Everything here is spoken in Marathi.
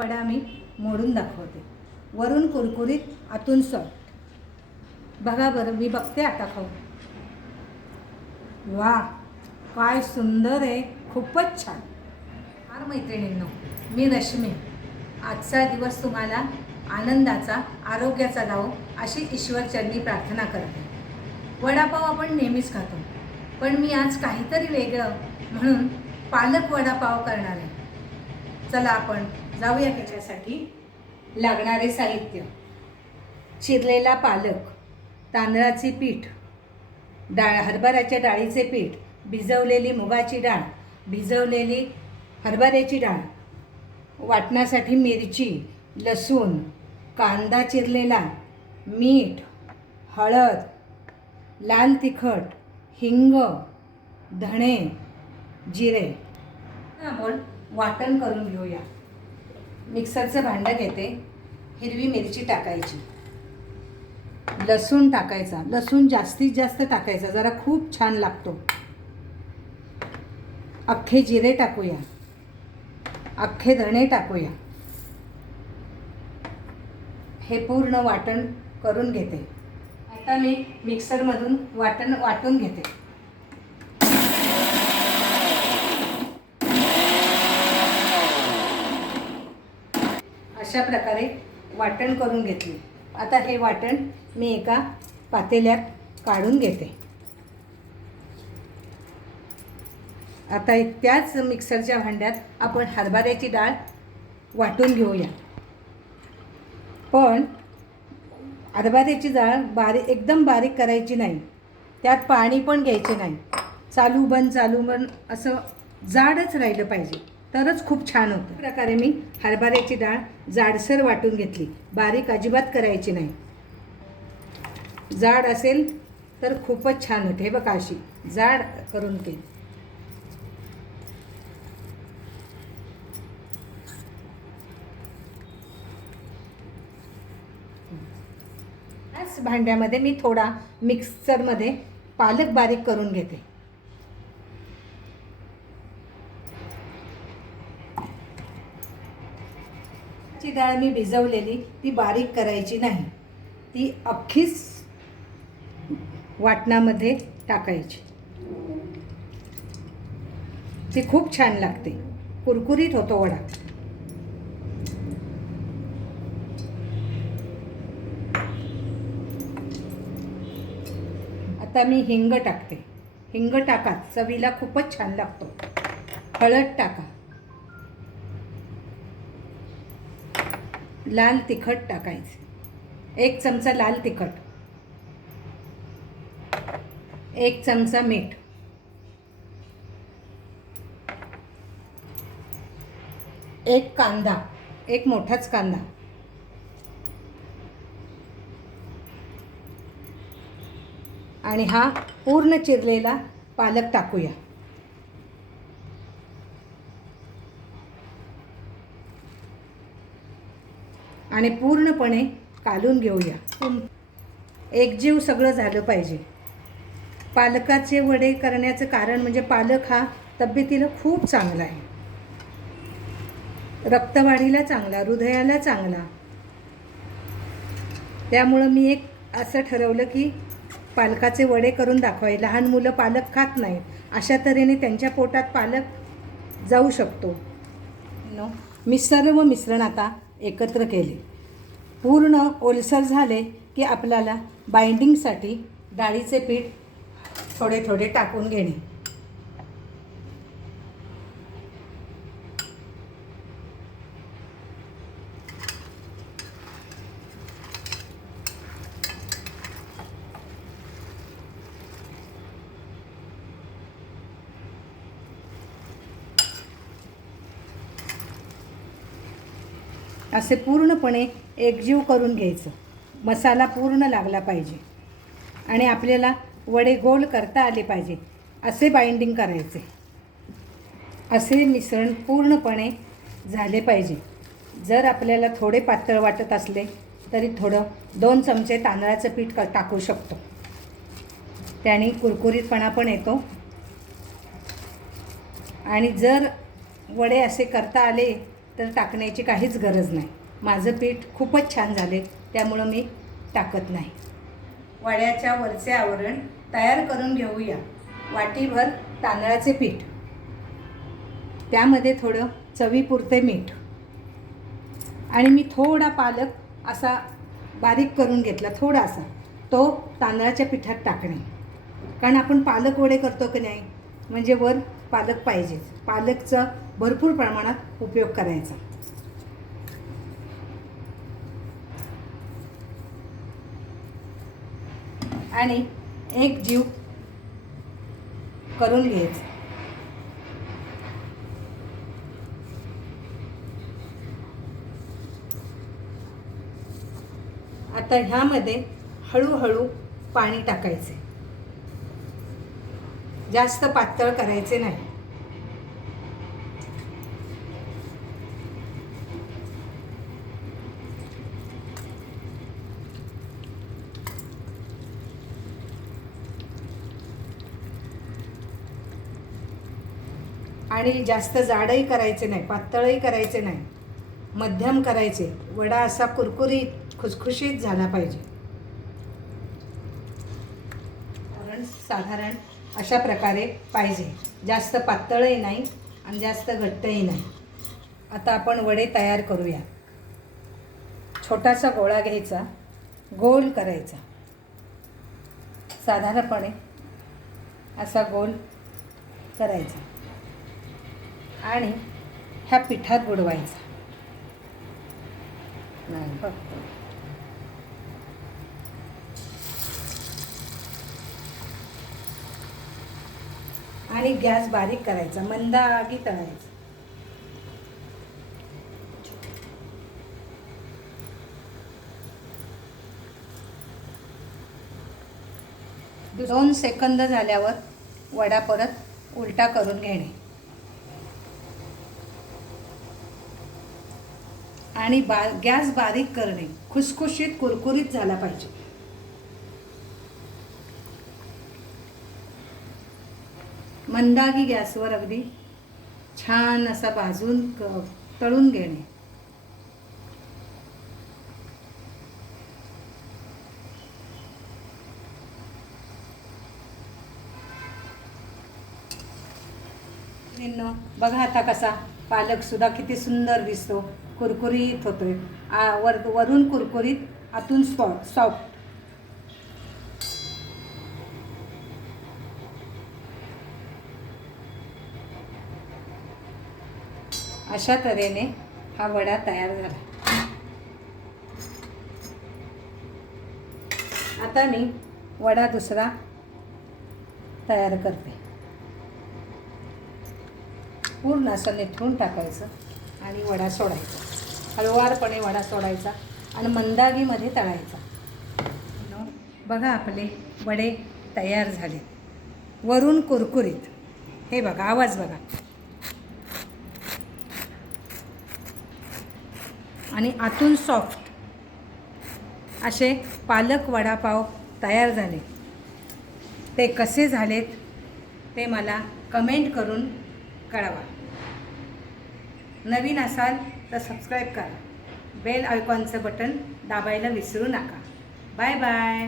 वडा मी मोडून दाखवते. वरून कुरकुरीत आतून सॉफ्ट बघा बरं मी बघते आता खाऊ वा काय सुंदर आहे. खूपच छान. फार मैत्रिणींनो मी रश्मी. आजचा दिवस तुम्हाला आनंदाचा आरोग्याचा जावो अशी ईश्वरचरणी प्रार्थना करते. वडापाव आपण नेहमीच खातो. पण मी आज काहीतरी वेगळं म्हणून पालक वडापाव करणार आहे. चला आपण जाऊया त्याच्यासाठी लागणारे साहित्य. चिरलेला पालक तांदळाचे पीठ डाळ हरभऱ्याच्या डाळीचे पीठ भिजवलेली मुगाची डाळ भिजवलेली हरभऱ्याची डाळ वाटण्यासाठी मिरची लसूण कांदा चिरलेला मीठ हळद लाल तिखट हिंग धणे जिरे. आपण वाटण करून घेऊया. मिक्सरचं भांडं घेते हिरवी मिरची टाकायची. लसूण टाकायचा. लसूण जास्तीत जास्त टाकायचा जरा खूप छान लागतो. अख्खे जिरे टाकूया. अख्खे धणे टाकूया. हे पूर्ण वाटण करून घेते. आता मी मिक्सरमधून वाटण वाटून घेते. अशा प्रकारे वाटण करून घेतली. आता हे वाटण मी एका पातेल्यात काढून घेते. आता त्याच मिक्सरच्या भांड्यात आपण हरभऱ्याची डाळ वाटून घेऊया. पण हरभऱ्याची डाळ बारीक एकदम बारीक करायची नाही. त्यात पाणी पण घ्यायचे नाही. चालू बंद चालू बंद असं जाडच राहिलं पाहिजे. तरच खूप छान होतं. प्रकारे मी हरभऱ्याची डाळ जाडसर वाटून घेतली. बारीक अजिबात करायची नाही. जाड असेल तर खूपच छान होते. हे बघा अशी जाड करून ते भांड्यामध्ये मी थोडा मिक्सरमध्ये पालक बारीक करून घेते. ची डाळ मी भिजवलेली ती बारीक करायची नाही. ती अख्खीच वाटणामध्ये टाकायची. ती खूप छान लागते. कुरकुरीत होतो वडा. आता मी हिंग टाकते. हिंग टाका चवीला खूपच छान लागतो. हळद टाका. लाल तिखट टाकायचे. एक चमचा लाल तिखट. एक चमचा मीठ. एक कांदा एक मोठाच कांदा. आणि हा पूर्ण चिरलेला पालक टाकूया. आणि पूर्णपणे कालून घेऊया. तुम- एकजीव सगळं झालं पाहिजे. पालकाचे वडे करण्याचं कारण म्हणजे पालक हा तब्येतीला खूप चांगला आहे. रक्तवाढीला चांगला हृदयाला चांगला. त्यामुळं मी एक असं ठरवलं की पालकाचे वडे करून दाखवाय. लहान मुलं पालक खात नाहीत अशा तऱ्हेने त्यांच्या पोटात पालक जाऊ शकतो. नो मी सर्व मिश्रण आता एकत्र केले. पूर्ण ओलसर झाले की आपल्याला बाइंडिंगसाठी डाळीचे पीठ थोडे थोडे टाकून घेणे. असे पूर्णपणे एकजीव करून घ्यायचं. मसाला पूर्ण लागला पाहिजे. आणि आपल्याला वडे गोल करता आले पाहिजे. असे बाइंडिंग करायचे. असे मिश्रण पूर्णपणे झाले पाहिजे. जर आपल्याला थोडे पातळ वाटत असले तरी थोडं दोन चमचे तांदळाचं पीठ क टाकू शकतो. त्याने कुरकुरीतपणा पण येतो. आणि जर वडे असे करता आले तर टाकण्याची काहीच गरज नाही. माझं पीठ खूपच छान झाले त्यामुळं मी टाकत नाही. वड्याच्या वरचे आवरण तयार करून घेऊया. वाटीभर तांदळाचे पीठ. त्यामध्ये थोडं चवीपुरते मीठ. आणि मी थोडा पालक असा बारीक करून घेतला थोडासा. तो तांदळाच्या पिठात टाकणे. कारण आपण पालक वडे करतो की नाही म्हणजे वर पालक पाहिजेच. पालकचा भरपूर प्रमाणात उपयोग करायचा. आणि एक जीव करून घ्यायचं. आता ह्यामध्ये हळूहळू पाणी टाकायचे. जास्त पातळ करायचे नाही. आणि जास्त जाडही करायचे नाही पातळही करायचे नाही. मध्यम करायचे. वडा असा कुरकुरीत खुसखुशीत झाला पाहिजे. कारण साधारण अशा प्रकारे पाहिजे. जास्त पातळही नाही आणि जास्त घट्टही नाही. आता आपण वडे तयार करूया. छोटासा गोळा घ्यायचा. गोल करायचा. साधारणपणे असा गोल करायचा. आणि ह्या पिठात बुडवायचा. नाही आणि गॅस बारीक करायचा मंद आगी तळायचा दोन सेकंद झाल्यावर वडा परत उलटा करून घेणे. आणि बा गॅस बारीक करणे. खुसखुशीत कुरकुरीत झाला पाहिजे. मंदागी गॅसवर अगदी छान असा भाजून तळून घेणे. बघा आता कसा पालक सुद्धा किती सुंदर दिसतो. कुरकुरीत होतोय. आ वर वरून कुरकुरीत आतून सॉ सॉफ्ट. अशा तऱ्हेने हा वडा तयार झाला. आता मी वडा दुसरा तयार करते. पूर्ण असं निथळून टाकायचं आणि वडा सोडायचा. हळुवारपणे वडा सोडायचा आणि मंदागीमध्ये तळायचा. बघा आपले वडे तयार झाले. वरून कुरकुरीत. हे बघा आवाज बघा. आणि आतून सॉफ्ट असे पालक वडापाव तयार झाले. ते कसे झालेत ते मला कमेंट करून कळवा. नवीन असाल तर सबस्क्राईब करा. बेल आयकॉनचं बटन दाबायला विसरू नका. Bye bye